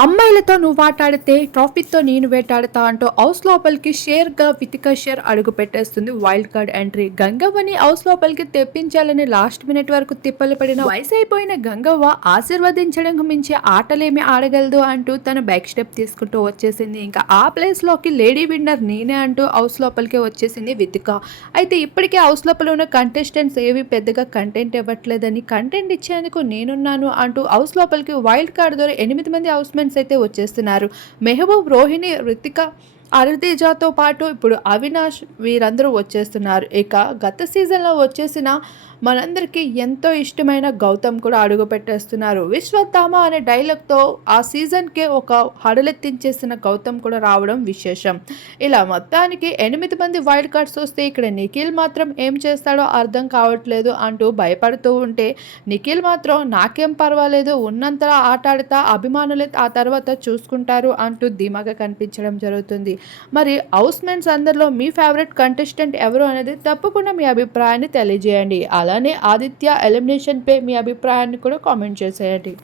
అమ్మాయిలతో నువ్వు ఆటాడితే ట్రాఫిక్తో నేను వేటాడతా అంటూ హౌస్ లోపలికి షేర్గా వితిక షేర్ అడుగు పెట్టేస్తుంది వైల్డ్ కార్డ్ ఎంట్రీ. గంగవ్వని హౌస్ లోపలికి తెప్పించాలని లాస్ట్ మినిట్ వరకు తిప్పలు పడిన వయసు అయిపోయిన గంగవ్వ ఆశీర్వదించడం మించి ఆటలేమి ఆడగలదు అంటూ తన బ్యాక్ స్టెప్ తీసుకుంటూ వచ్చేసింది. ఇంకా ఆ ప్లేస్లోకి లేడీ విన్నర్ నేనే అంటూ హౌస్ లోపలికి వచ్చేసింది వితిక. అయితే ఇప్పటికే హౌస్ లోపల ఉన్న కంటెస్టెంట్స్ ఏవి పెద్దగా కంటెంట్ ఇవ్వట్లేదని కంటెంట్ ఇచ్చేందుకు నేనున్నాను అంటూ హౌస్ లోపలికి వైల్డ్ కార్డ్ ద్వారా ఎనిమిది మంది హౌస్ మెంట్స్ అయితే వచ్చేస్తున్నారు. మెహబూబ్ రోహిణి రితిక అరితేజాతో పాటు ఇప్పుడు అవినాష్ వీరందరూ వచ్చేస్తున్నారు. ఇక గత సీజన్లో వచ్చేసిన మనందరికీ ఎంతో ఇష్టమైన గౌతమ్ కూడా అడుగు పెట్టేస్తున్నారు విశ్వత్థామ అనే డైలాగ్తో ఆ సీజన్కే ఒక హడలెత్తించేసిన గౌతమ్ కూడా రావడం విశేషం. ఇలా మొత్తానికి ఎనిమిది మంది వైల్డ్ కార్డ్స్ వస్తే ఇక్కడ నిఖిల్ మాత్రం ఏం చేస్తాడో అర్థం కావట్లేదు అంటూ భయపడుతూ ఉంటే నిఖిల్ మాత్రం నాకేం పర్వాలేదు ఉన్నంతలా ఆట ఆడుతా అభిమానులే ఆ తర్వాత చూసుకుంటారు అంటూ ధీమాగా కనిపించడం జరుగుతుంది. మరి హౌస్మెన్స్ అందరిలో మీ ఫేవరెట్ కంటెస్టెంట్ ఎవరు అనేది తప్పకుండా మీ అభిప్రాయాన్ని తెలియజేయండి. అలానే ఆదిత్య ఎలిమినేషన్పై మీ అభిప్రాయాన్ని కూడా కామెంట్ చేసేయండి.